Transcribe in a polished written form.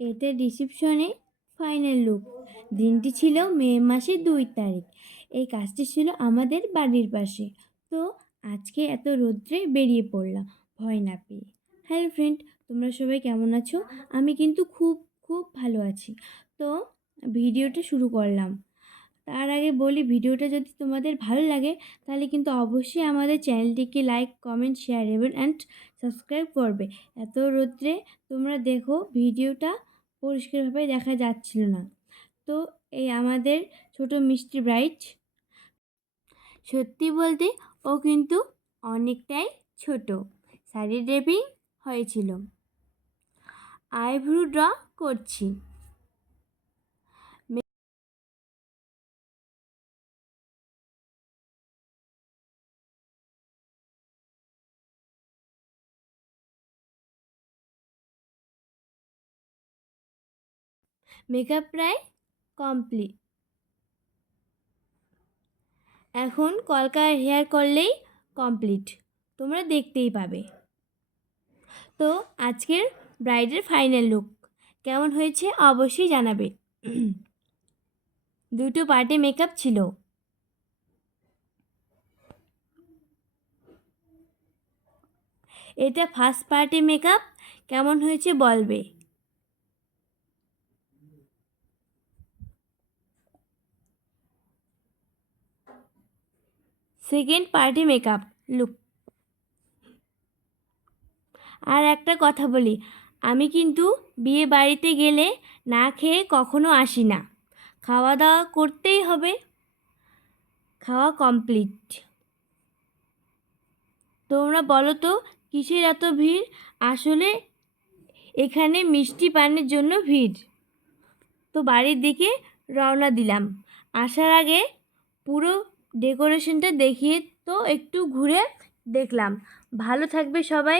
এটা রিসেপশনে final look. দিনটি ছিল মে মাসের 2 তারিখ। এই কাজটি ছিল আমাদের বাড়ির পাশে। তো আজকে এত রৌদ্রে বেরিয়ে পড়লাম ভয় না পেয়ে। হ্যালো ফ্রেন্ড, তোমরা সবাই কেমন আছো? আমি কিন্তু খুব খুব ভালো আছি। তো ভিডিওটা শুরু করলাম। তার আগে বলি, ভিডিওটা যদি তোমাদের ভালো লাগে তাহলে কিন্তু অবশ্যই আমাদের চ্যানেলটিকে like, comment, share and subscribe করবে। এত রৌদ্রে তোমরা দেখো, ভিডিওটা পরিষ্কারভাবে দেখা যাচ্ছিল না। তো এই আমাদের ছোট মিষ্টি ব্রাইট, সত্যি বলতে ও কিন্তু অনেকটাই ছোট। শাড়ি ড্রেপিং হয়েছিল, আইব্রু ড্র করছি। মেকআপ প্রায় কমপ্লিট। এখন কলকার হেয়ার করলেই কমপ্লিট, তোমরা দেখতেই পাবে। তো আজকের ব্রাইডের ফাইনাল লুক কেমন হয়েছে অবশ্যই জানাবে। দুটো পার্টে মেকআপ ছিল। এটা ফার্স্ট পার্টে মেকআপ, কেমন হয়েছে বলবে। Second party makeup look. আর একটা কথা বলি, আমি কিন্তু বিয়ে বাড়িতে গেলে না খেয়ে কখনো আসি না। খাওয়া দাওয়া করতেই হবে। খাওয়া কমপ্লিট। তোমরা বলো তো কিসের এত ভিড়? আসলে এখানে মিষ্টি পানের জন্য ভিড়। তো বাড়ির দিকে রওনা দিলাম। আসার আগে পুরো ডেকোরেশনটা দেখিয়ে তো একটু ঘুরে দেখলাম। ভালো থাকবে সবাই।